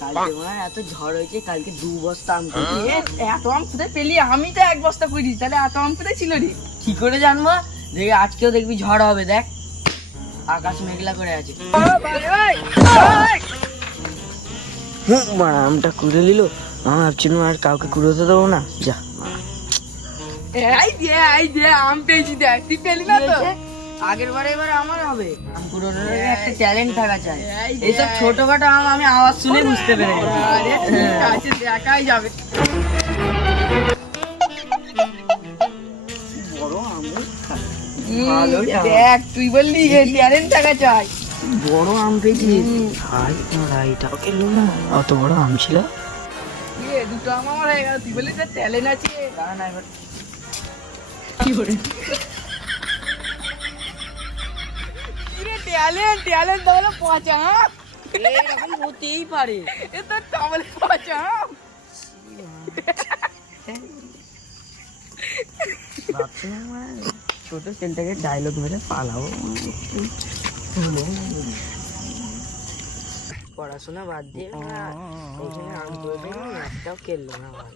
কালকে মনে হয় এত ঝড় হয়েছে, কালকে 2 বস্তা আম পেয়েছি। এত আম কোথায় পেলি? আমি তো 1 বস্তা করি, তাহলে এত আম কোথায় ছিল রে? কি করে জানবো? দেখি আজকেও দেখবি ঝড় হবে, দেখ আকাশ মেঘলা করে আছে। মারা আমটা কুড়ে নিল। আমি ভাবছিলাম আর কাউকে কুড়োতে দেবো না। যা এই যে আম পেয়েছি, দেখ তুই পেলি না তো? আগের বারে এবার আমার হবে। আম কুড়োনোর একটা ট্যালেন্ট থাকা চাই। এই যে। এইসব ছোটখাটো আম আমি আওয়াজ শুনে বুঝতে পেরে গেছি। আরে ঠিক আছে, দেখাই যাবে। বড় আম রে। দেখ তুই বললি ট্যালেন্ট থাকা চাই। বড় আম পেয়েছি। ভাই তোরা এটাও খেলো না, অত বড় আম ছিল। দুটো আম আমার হয়ে গেল, তুই বললি তোর ট্যালেন্ট আছে। দাঁড়া না এবার কি করে ট্যালেন্ট তাহলে পচা আম। এরকম হতেই পারে। এ তো তাহলে পচা আম। ভাবছিলাম ছোট ছেলেটাকে ডায়লগ মেরে পালাবো। পড়াশোনা বাদ দিয়ে এখানে আম করে একটাও খেললো না ভাই।